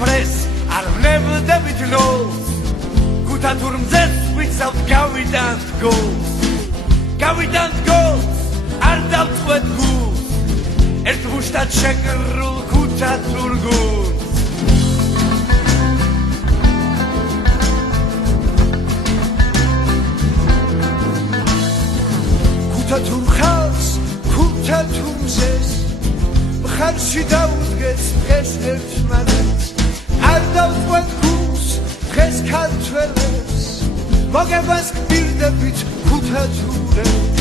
press, არ ვნებდებით ნოლს. გუთა თურმზეც ვიცავთ გავიდანთ გოლს. გავიდანთ გოლს, არ დავწყვეთ გულს. ერთ მუშტად შეკრულ გუთა თურგულს. გუთა თურხალს, გუთა თურმზეს მხარში დაუდგეს დღეს ერთმანეთს. არ დავწყვეთ გულს დღეს ქართველებს. მოგებას გპირდებით გუთა თურებს.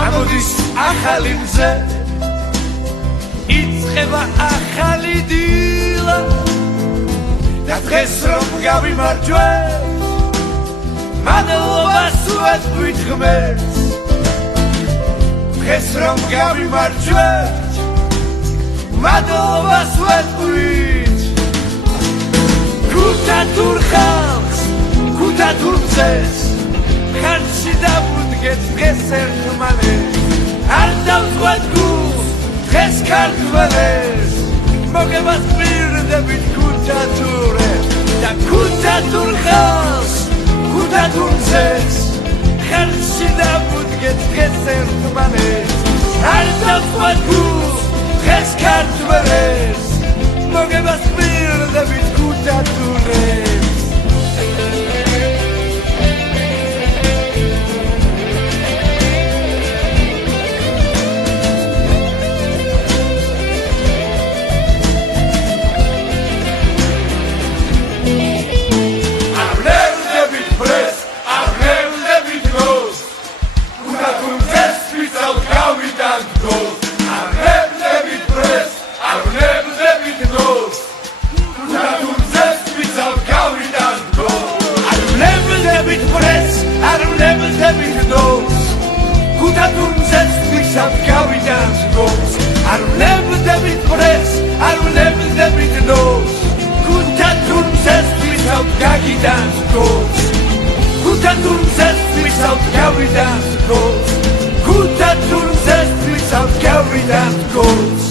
ამოდის ახალი მზე, იწყება ახალი დილა და დღეს რომ გავიმარჯვეთ, მადლობას ვეთქვით ღმერთს. დღეს რომ გავიმარჯვეთ, მადლობას ვეთქვით. გუთა თურ ხალხს, გუთა თურ მზეს, ხარჯში დავუდგეთ დღეს ერთმანეთს. არ დავწყვეთ გულს დღეს ქართველებს. მოგებას გპირდებით გუთა თურებს და გუთა თურ ხალხს, გუთა თურ მზეს, ხარჯში დავუდგეთ დღეს ერთმანეთს. არ დავწყვეთ გულს დღეს ქართველებს. მოგებას გპირდებით გუთა თურებს. გუთა თურ მზეს ვისავთ გავიდანთ გოლს. არ ვნებდებით პრესს, არ ვნებდებით ნოლს. გუთა თურ მზეს ვისავთ გაგიდანთ გოლს. გუთა თურ მზეს ვისავთ გავიდანთ გოლს. გუთა თურ მზეს ვისავთ გავიდანთ გოლს.